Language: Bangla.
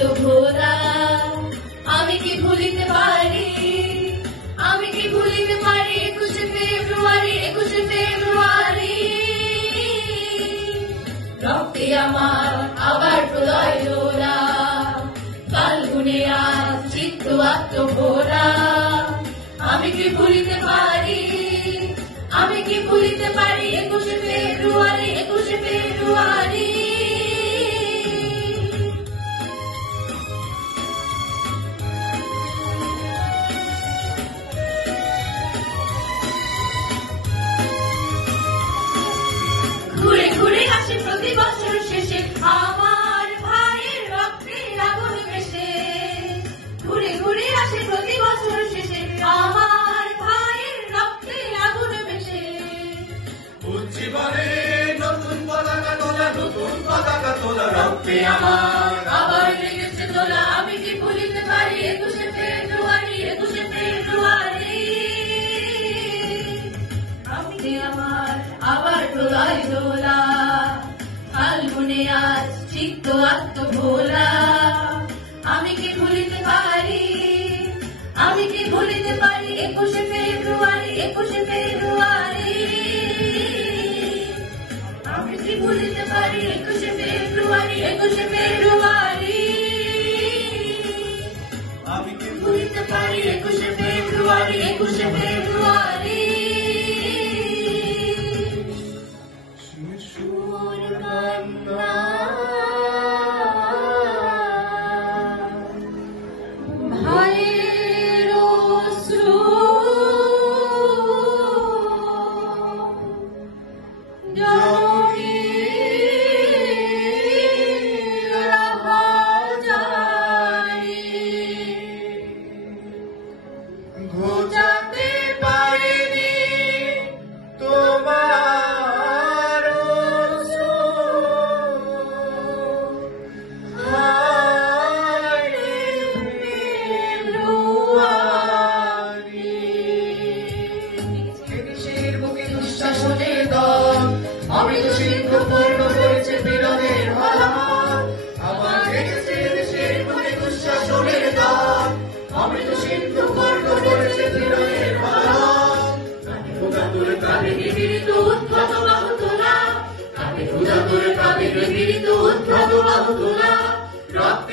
আত্মভোলা। আমি কি ভুলিতে পারি, আমি কি ভুলিতে পারি 21শে ফেব্রুয়ারি, 21শে ফেব্রুয়ারি। রক্তে আমার আবার প্রলয় দোলা, ফাল্গুনে আজ চিত্ত আত্মভোলা। আমি কি ভুলিতে পারি, আমি কি ভুলিতে পারি 21শে ফেব্রুয়ারি, 21শে ফেব্রুয়ারি। ঘুরে ঘুরে আসে প্রতি বছর শেষে আমার ভাইয়ের রক্তে আগুন ভেসে। ঘুরে ঘুরে আসে প্রতি বছর শেষে আমার ভাইয়ের রক্তে আগুন ভেসে। উজ্জীবনে নতুন পতাকা তোলা, নতুন পতাকা তোলা, রক্তে আমার আবার লেগেছে দোলা। আমি কি ভুলিতে পারি 21শে ফেব্রুয়ারি, 21শে ফেব্রুয়ারি। রক্তে আমার আবার প্রলয় দোলা, ফাল্গুনে আজ চিত্ত আত্মভোলা। আমি কি ভুলিতে পারি, আমি কি ভুলিতে পারি 21শে ফেব্রুয়ারি, 21শে ফেব্রুয়ারি। আমি কি ভুলিতে পারি 21শে ফেব্রুয়ারি, 21শে ফেব্রুয়ারি। আমি কি ভুলিতে পারি 21শে ফেব্রুয়ারি, 21শে ফেব্রুয়ারি। শিশুর কান্না ভাইয়ের অশ্রু জননীর রাহাজানি ঘোচাতে পারিনি তোমার অশ্রু। হায় ফেব্রুয়ারি। দেশের বুকে দুঃশাসনের দল অমৃত সিন্ধু পূর্ণ করেছে বিরোধের হলাম। আমার দেশের বুকে দুঃশাসনের দল অমৃত সিন্ধু পূর্ণ করেছে বিরোধের হলাম। ক্ষুধা করে কাঁধে নিপীড়িত উদ্ধত বাহু তোলা, কাঁধে ক্ষুধা করে কাঁধে নিপীড়িত উদ্ধত বাহু তোলা। রক্ত